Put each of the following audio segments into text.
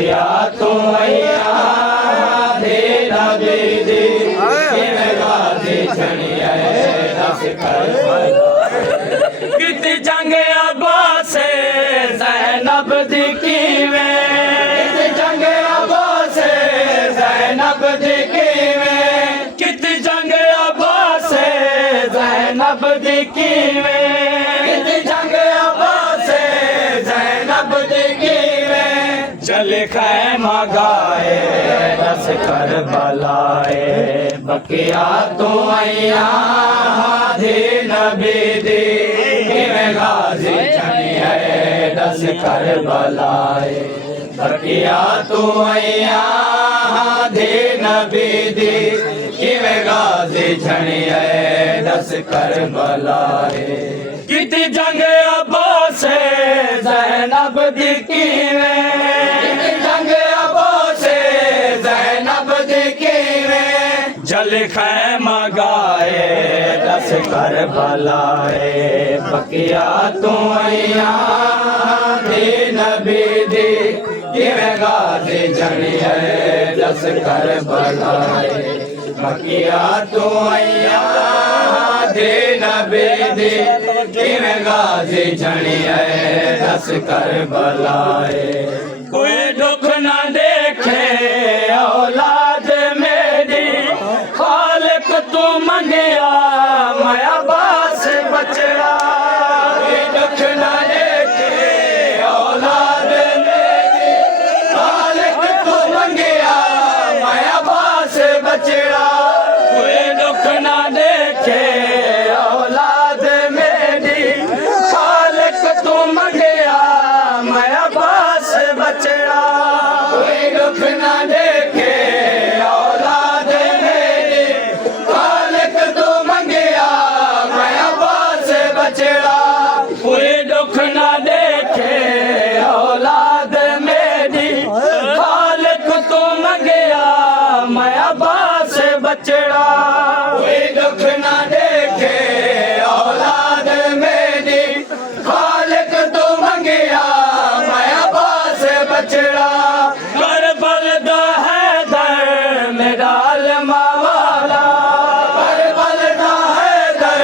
बकिया तू मैया दे नबी दी किवें गाजी छड़िया दस कर कित जंग अब्बास ज़ैनब दी किवें कित जंग अब्बास ज़ैनब दी किवें कित जंग अब्बास ज़ैनब दी किवें कित जंग अब्बास ज़ैनब दी किवें चल खैमा गाए दस कर बलाए बकिया तू मैया दे नबी दी किवें गाजी छड़िया दस कर बलाए बकिया तू मैया दे नबी दी किवें गाजी छड़िया दस कर बलाए कित जंग अब्बास ज़ैनब दी किवें कित जंग अब्बास ज़ैनब दी किवें जल खैमा गाए दस कर बलाए बकिया तू मैया दे नबी दी किवें गाजी छड़िया दस कर बलाए बकिया तू मैया दे नबी दी किवें गाजी छड़िया दस कर बलाए कोई दुख ना देखे औलाद मेरी खालिक तू मंगिया मैं अब्बास बचड़ा कोई दुख ना देखे औलाद मेरी खालिक तू मंगिया मैं अब्बास बचड़ा कोई दुख ना देखे औलाद मेरी खालिक तू मंगिया मैं अब्बास बचड़ा कोई दुख ना देखे औलाद मेरी खालिक तू मंगिया मैं अब्बास बचड़ा कोई दुख ना देखे औलाद मेरी खालिक तू मंगिया मैं अब्बास बचड़ा कोई दुख ना देखे औलाद मेरी खालिक तू मंगिया मैं अब्बास बचड़ा करबल दा हैदर मेरा अलमा वाला करबल दा हैदर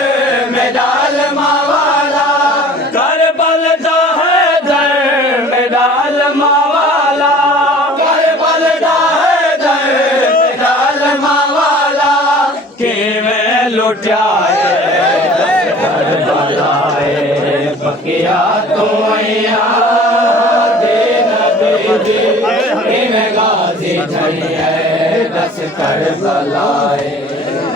मेरा अलमा वाला करबल दा हैदर मेरा अलमा वाला करबल दा हैदर मेरा अलमा वाला किवें लुटाए कर बलाए बकिया तू मैया दे नबी दी किवें गाजी छड़िया दस कर बलाए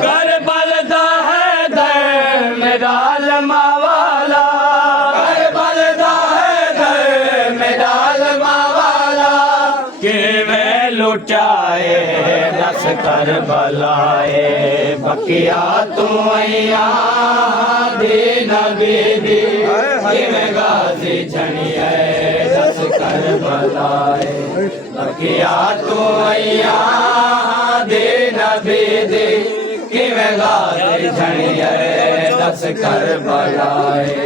करबल दा हैदर मेरा अलमा वाला करबल दा हैदर मेरा अलमा वाला किवें लुटाए दस कर बलाए बकिया तू मैया दे नबी दी किवें गाजी छड़िया दस कर बलाए बकिया तू मैया दे नबी दी किवें गाजी छड़िया दस कर बलाए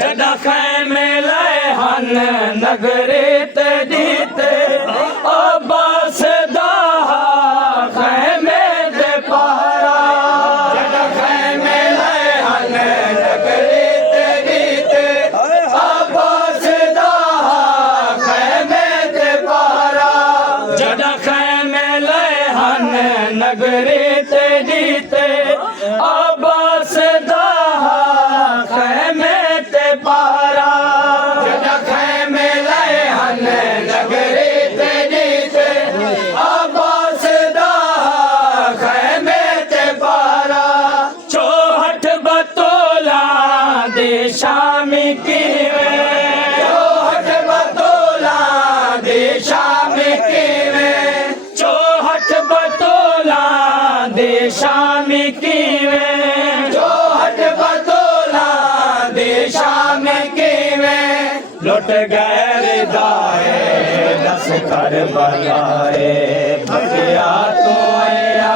जदा खैमे लए हन नगरे ते जीते अब्बास दा खैमे ते पहरा जदा खैमे लए हन नगरे ते जीते अब्बास दा खैमे ते पहरा जदा खैमे लए हन नगरे ते जीते अब्बास दा खैमे ते पहरा जदा खैमे लए हन नगरे ते जीते अब्बास दा खैमे ते पहरा चौहठ बतोला दे शामी किवें चौहठ बतोला दे शामी किवें चौहठ बतोला दे शामी किवें चौहठ बतोला दे शामी किवें लुट गए दाए दस कर बलाए बकिया तू मैया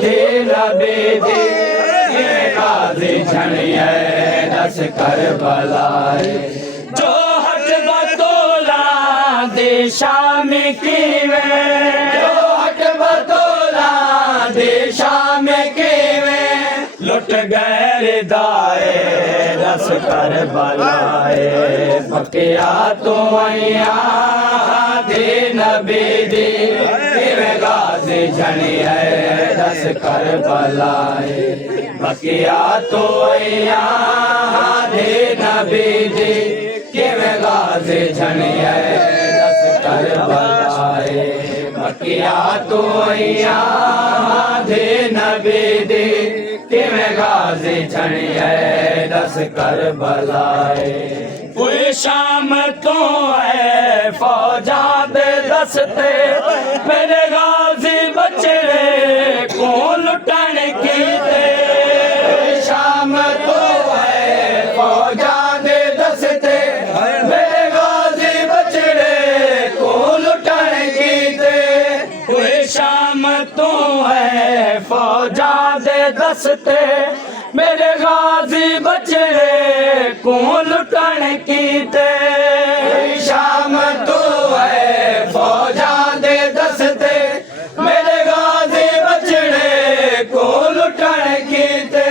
दे नबी दी किवें गाजी छड़िया दस कर बलाए चौहठ बतोला दे शाम कीवे जो हट बतौला दे शाम कीवे लुट गए दाए रस कर बलाए बकिया तो आया दे नबी दी किवें गाजी जनी है रस कर बलाए बकिया तो आया दे नबी दी किवें गाजी जनी है रस कर बलाए बकिया तो आया दे नबी दी किवें गाजी जनी है रस कर बलाए कोई शाम तो है फौजा दे दस्ते मेरे गाजी बचड़े को लुटन कीते शाम तो है फौजा दे दस्ते मेरे गाजी बचड़े को लुटन कीते कोई शाम तो है फौजा दे दस्ते मेरे गाजी बचड़े को लुटन कीते शाम तो है फौजा दे दस्ते मेरे गाजी बचड़े को लुटन कीते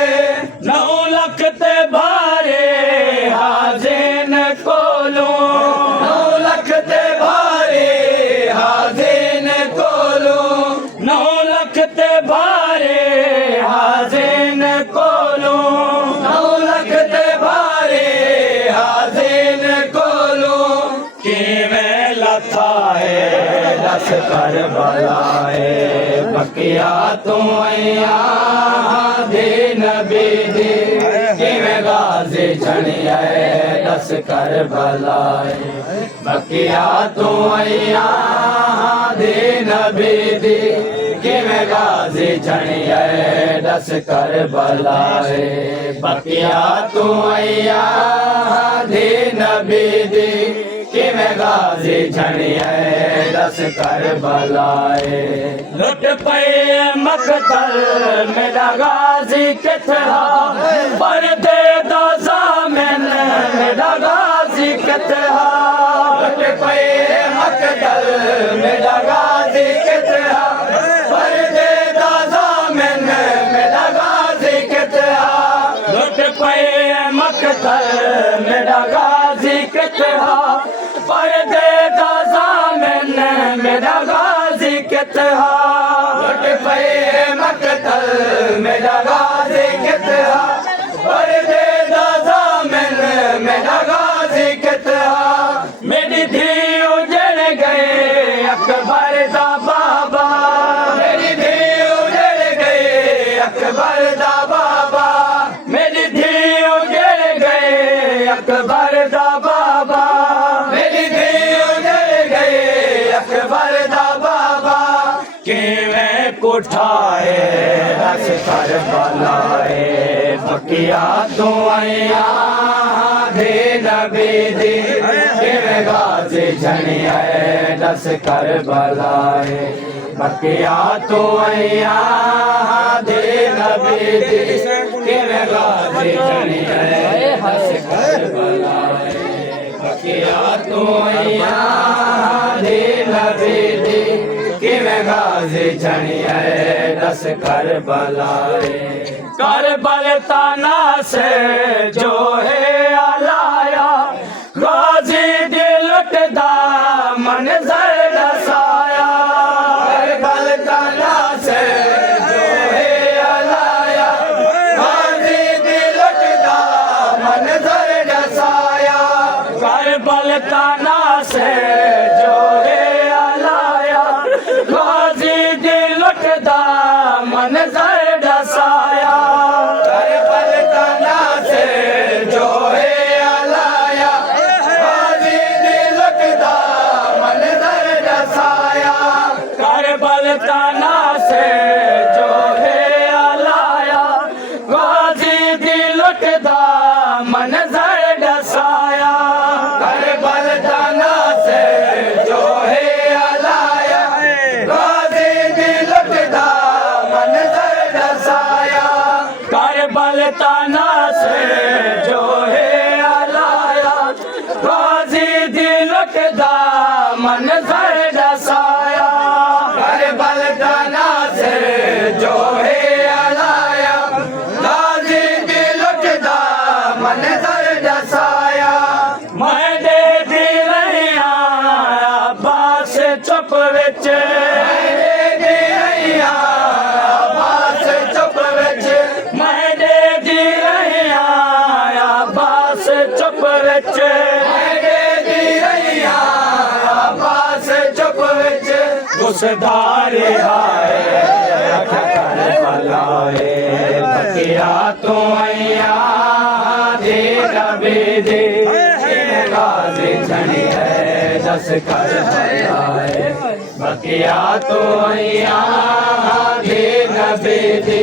9 लाख ते भारे हाजिन कोलो 9 लाख ते भारे हाजिन कोलो 9 लाख ते भारे हाजिन कोलो 9 लाख ते भारे हाजिन कोलो किवें लथा है रस कर बलाए बकिया तो आया दे नबी दी किवें गाजी जनी है रस कर बलाए बकिया तो आया दे नबी दी किवें गाजी जनी है रस कर बलाए बकिया तो आया दे नबी दी किवें गाजी जनी है रस कर बलाए लुट पे मकतल मेरा गाजी किथरा पर दे दा ज़ामिन मेरा गाजी किथरा लुट पे मकतल मेरा गाजी किथरा पर दे दा ज़ामिन मेरा गाजी किथरा लुट पे मकतल मेरा गाजी किथरा पर दे दा ज़ामिन मेरा गाजी किथरा लुट पे मकतल मेरा गाजी किथरा पर दे दा ज़ामिन मेरा गाजी किथरा मेरी धी उजड़ गए अकबर दा बाबा मेरी धी उजड़ गए अकबर दा बाबा मेरी धी उजड़ गए अकबर दा बाबा मेरी धी उजड़ गए अकबर दा बाबा किवें कुठाए रस कर बलाए बकिया तो आया दे नबी दी किवें गाजी जनी है रस कर बलाए बकिया तो आया दे नबी दी किवें गाजी जनी है रस कर बलाए बकिया तो आया दे नबी दी किवें गाजी जनी है रस कर बलाए करबल ताना से जो है आलाया गाजी दी लुटदा मंजर दसाया करबल ताना से जो है आलाया गाजी दी लुटदा मंजर दसाया करबल ताना से जो है आलाया गाजी दी लुटदा मंजर दसाया करबल ताना से जो है आलाया गाजी दी लुटदा मंजर दसाया करबल ताना से जो है आलाया गाजी दी लुटदा मंजर दसाया करबल ताना से जो है आलाया गाजी दी लुटदा मंजर दसाया करबल ताना से जो है आलाया गाजी दी लुटदा मंजर चुप विच दे रहिया अब्बास चुप विच मैं दे रहिया अब्बास चुप विच दे रहिया अब्बास चुप विच गुसदार हाय भलाए बकिया तो आया दे नबी दे गाज़ी झणी है दस कर भलाए बकिया तो आया दे नबी दे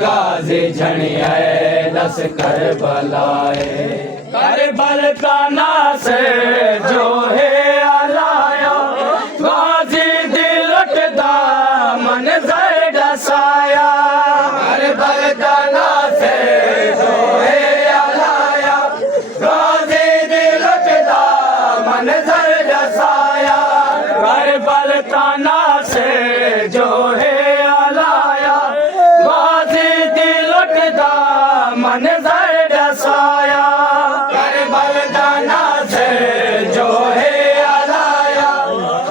गाज़ी झणी है दस कर भलाए करबल का नास जो है आलाया गाज़ी दिल लुटदा मंज़र दसाया करबल का नास जो है आलाया गाज़ी दिल लुटदा मंज़र दसाया करबल का नास जो है आलाया गाज़ी दिल लुटदा मंज़र दसाया करबल का नास जो है आलाया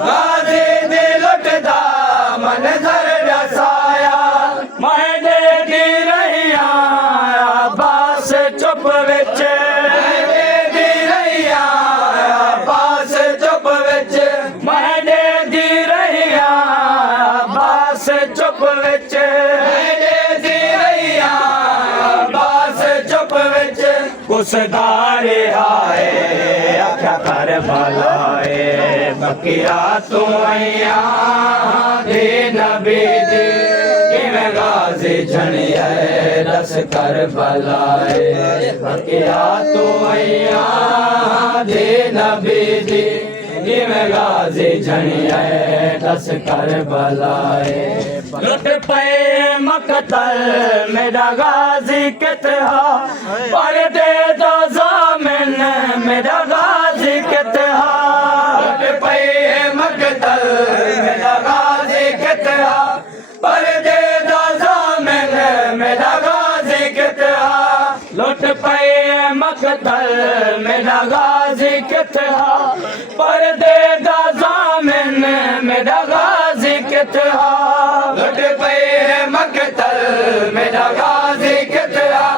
गाज़ी दिल लुटदा मंज़र दसाया मैं दे रहिया अब्बास चुप विच दे रहिया अब्बास चुप विच मैं दे रहिया अब्बास चुप विच दे रहिया अब्बास चुप विच गुसदार हाय आख्या कर भलाए बकिया तू आया दे नबी दे गाज़ी झणी है दस कर भलाए बकिया तो आया दे नबी दे गाज़ी झणी है दस कर भलाए लुट पे मकतल मेरा गाज़ी कितहा पर दे दो ज़ामिन मेरा गाज़ी कितहा लुट पे मकतल मेरा गाज़ी कितहा पर दे दो ज़ामिन मेरा गाज़ी कितहा लुट पे मकतल मेरा गाज़ी कितहा पर दे दो ज़ामिन मेरा गाज़ी कितहा लुट पे मकतल मेरा गाज़ी कितहा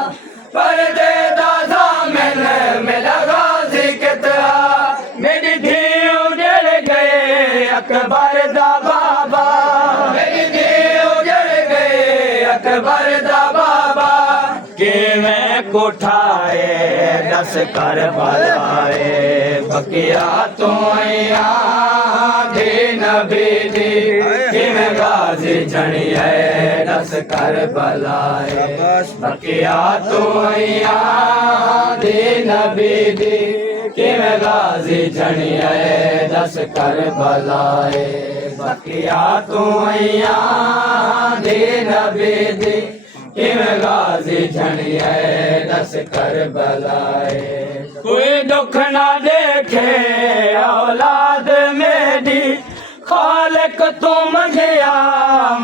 पर दे दो ज़ामिन मेरा गाज़ी कितहा मेरी धी उजड़ गए अकबर दा बाबा मेरी धी उजड़ गए अकबर दा बाबा कि मैं कोठाए दस कर भलाए बकिया तो आया दे नबी दे मैं गाज़ी झणी है दस कर भलाए बकिया तो आया दे नबी दे मैं गाज़ी झणी है दस कर भलाए बकिया तो आया दे नबी दे मैं गाज़ी झणी है दस कर भलाए कोई दुख ना देखे औलाद मेरी खालिक तुम गया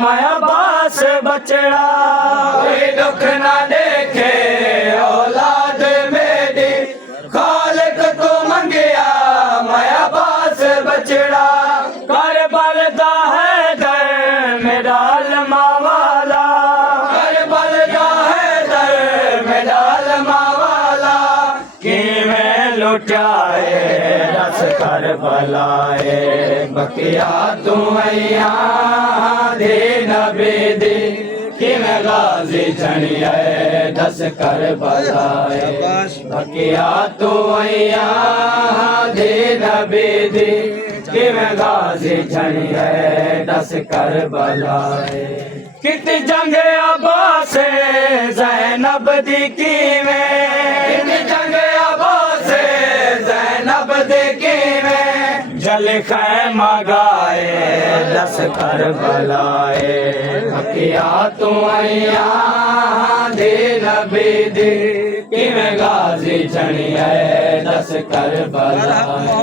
मैं अब्बास बचड़ा कोई दुख ना देखे औलाद मेरी खालिक तुम गया मैं अब्बास बचड़ा करबल दा है दर मेरा अलमा वाला करबल दा है दर मेरा अलमा वाला कि मैं लुटाए रस कर भलाए बकिया तू आया दे नबी दे कि मैं गाज़ी झणी है दस कर भलाए बकिया तू आया दे नबी दे कि मैं गाज़ी झणी है दस कर भलाए कित जंग अब्बास ज़ैनब दी कीवें कित जंग अब्बास ज़ैनब दी कीवें जल खैमा गाए दस कर भलाए बकिया तू आया दे नबी दे कि मैं गाज़ी झणी है दस कर भलाए।